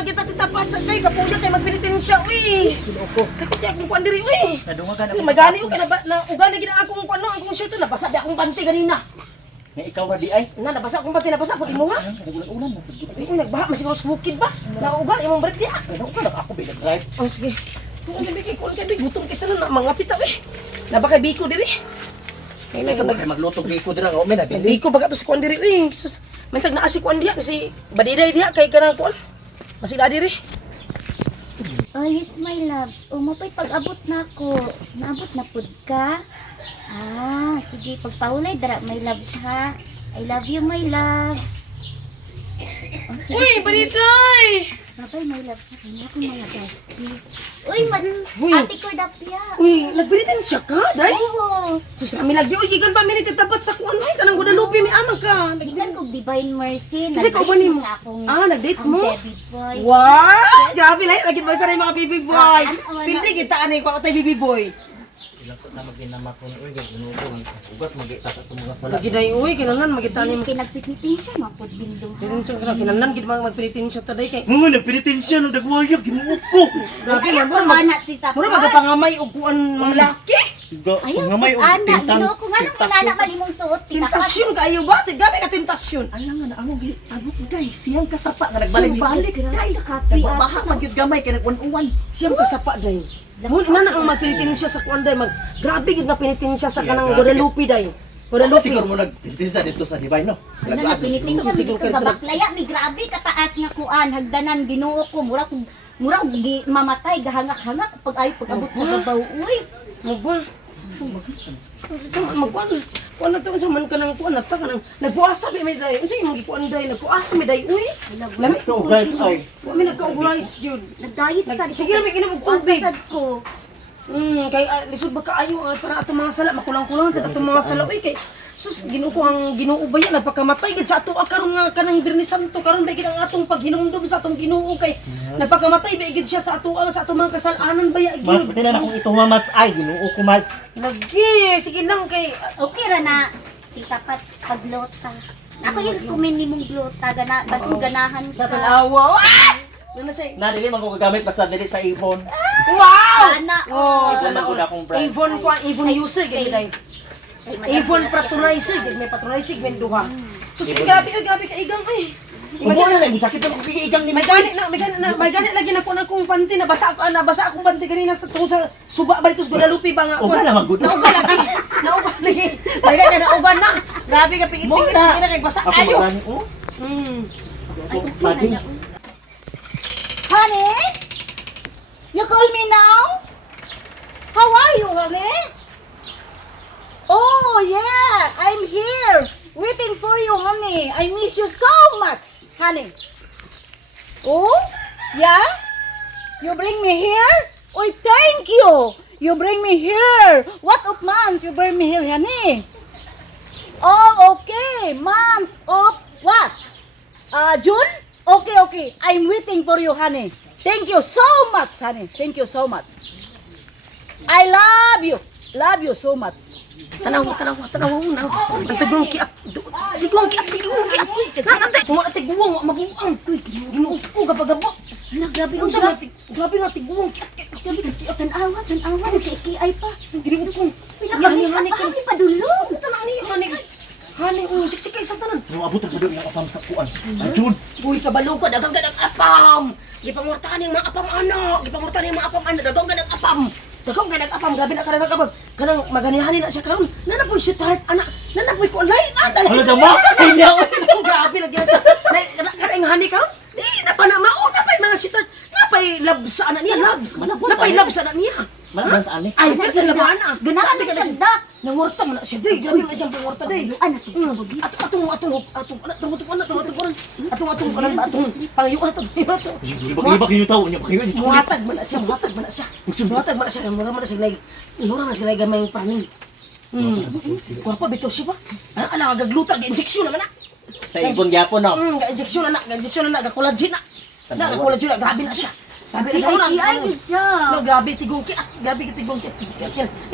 na kita titapat sa kay kapuya kay magpenitensya uy. Sakit ya akong kuan diri uy. Nadungagan ako. Magani o kana na ugani gid akong kuan akong shirt na basa akong panty ganina. Nga ikaw ba di ay? Na nabasa akong panty nabasa pati mo ha. Nagulan-ulan man sa gid. Uy nagbaha masiguro sa bukid ba? Naugal imong break dia. Ano ka ako bilang drive? Oh sige. Kuan kay kuan kay gutom kay sana na mga pita uy. Naba kay biko diri. Ay Sa na kay magluto biko dira nga na biko baga to si kuan diri uy. Sus, mantag naa si kuan dia kasi badiday dia kay kanang kuan. Masila diri. Oh, yes, my loves. O, mapay pag-abot na ako. Naabot na pud ka? Ah, sige. Pagpaulay, dara, my loves, ha? I love you, my loves. Oh, sige. Uy, badiday! Babay, my loves, sa kanya akong mga bestie. Uy, Uy. Ate Kordapya. Uy, nagbalitensya ka, day? Oo. Sus, rami lagi. Uy, gigan pa minute tapat sa kuan ay kanang Guadalupe mi amang ka. Ikan kong Divine Mercy. Kasi kau ba ni mo? Sa akong Nag-date ang mo? baby boy. Wow! Grabe lang, lagi ba sa mga baby boy? Ano? Pili kita ani ko tay baby boy. Ilang sa na maginama ko uy ginugo ang ugat magita sa mga sala. Lagi day uy, kinanan magita ni mo. Pinagpipitin siya, mapod bindong. Pinensya ka kinanan gid magpilitin siya today kay. Mga nagpenitensya no dagwayag ginuog ko. Grabe Ayaw man ko, anak, tita. Mura magapangamay og kuan mga laki. Ayaw ko, Ngamay og anak. tintan. Ginoo ko nga nung manana malimong suot. Tentasyon kayo ba? Grabe ka tentasyon. Alang nga na amo abot day siyang kasapa nga nagbalik-balik day. Kapi. Baha magyud gamay kay nag-uwan-uwan. Siyam kasapa day. Mo na ang magpilitin siya sa kuan day mag grabe gid na pinitin siya sa kanang Guadalupe day. Guadalupe Guadalupe. siguro mo nagpenitensya dito sa Divine no. Ano na pinitin siya Siguro siguro kayo babaklaya ni grabe kataas nga kuan hagdanan Ginoo ko mura og mamatay gahangak-hangak pag ay pag-abot sa babaw uy. Mo ba? Sa magkuan. Kuan na to sa man kanang kuan na ta kanang nagpuasa bi may day. Unsa imong gikuan day? Nagpuasa mi day uy. Lami No guys ay. Wa mi nagka-organize jud. Nagdayet sad ko. Sige mi ginom og tubig. Sad ko. Kay lisod ba kaayo para atong mga sala makulang-kulang sa atong mga sala uy kay sus Ginoo ko ang Ginoo ba yan nagpakamatay gid sa ato karon nga kanang Birni Santo karon ba gid ang atong paghinumdum sa atong Ginoo kay nagpakamatay ba gid siya sa ato mga kasalanan ba ya Mas gid. pati na akong ito mamats ay ginuo ko mats. Lagi sige lang kay Okay ra na tita Pats paglota. Ako yung kumin nimong glota gana basin ganahan ka. natanawa. Ano say? Na dili man ko gagamit basta dili sa ibon. Wow! Sana Oh, Isa sana na una akong brand. Avon ko Avon user gid day. Avon patronizer gid may patronizer gid may duha. So sige grabe ka igang ay. Umo na lang sakit ako kikiigang ni May gani lagi na ko na kong panty nabasa akong panty kanina sa tungod sa suba balik sa Guadalupe ba nga ako. Uga na magud. Nauga lagi. Nauga lagi. May gani nauga na. Grabe ka pingit-pingit na kay basa Ako ayo. magani. Bading. Honey? You call me now? How are you, honey? Oh, yeah, I'm here. Waiting for you, honey. I miss you so much, honey. Oh, yeah? You bring me here? Oh, thank you. You bring me here. What of month you bring me here, honey? Oh, okay. Month of what? June? Okay. I'm waiting for you, honey. Thank you so much, honey. Thank you so much. I love you. Love you so much. Tanaw na. Ang tagong kiap. Tigong kiap. Natantay mo ate guwang maguang. Ginoo ko gabagabo. Grabe ang Unsa grabe na tiguwang kiap. Tanawan. Si Iki-ay pa. Ginoo ko. Hani pa dulong. Tanaw ni Hani, siksik kay sa tanan. Mo abot ang yung apam sa kuan. Sa June. Uy, kabalo ka, dagang ganang apam! Gipangurtahan yung mga apam anak! Gipangurtahan yung mga apam anak, dagang ganang apam! Dagang ganang apam, grabe na karang apam! Kanang maganihanin na siya karon. Nanapoy si Tart, anak! Nanapoy ko online! Ano dama? Kanya. Grabe na gyud siya. Karang hani karon. Di na pa na mauna pa yung mga si Tart. Napay love sa anak niya, loves. Napay love sa anak niya. Malaban ta ani. Ay, pwede na ba anak? Ganahan na siya, Dax. Nangurta mo na siya, day. Grabe na diyang pangurta, day. Atong pangayuan. Ibak niyo tao niya, pakiyo niyo. Muhatag man na siya. Mura man na siya lagi gamay panin. Kuwapa bitaw siya ba? Ala gagluta, ga-injection naman na. Sa ibon gyapon no. Ga-injection na, ga-collagen na. Ga-collagen na, grabe na siya. Tabi na siya unang. Ay, gid siya. No, grabe tigong ki. Grabe ka tigong ki.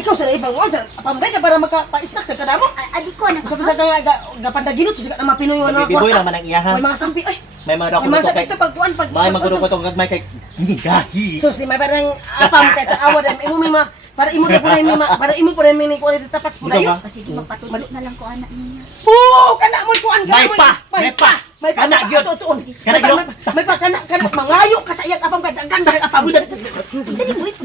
Ikaw sa ibang wan sa pamday ka para maka-snack sa kadamo. Adi ko na. Sa pisa ka gapandaginot sa na mapinoy mga Biboy naman ang iya ha. May mga sampi ay. May mga May mga dokument sampi kay. to pagkuan pag. May maguro ko tong may kay gahi. Sus, may parang apam kay taawa dai imo may para imo na pud may para imo pud may quality tapas pud ayo. Sige, magpatulog na lang ko anak niya. Oo, kana mo kuan ka. May pa. Kana gyud. May pa kana mangayo ka sa iyang apam kay daghan apam. Dali mo ito.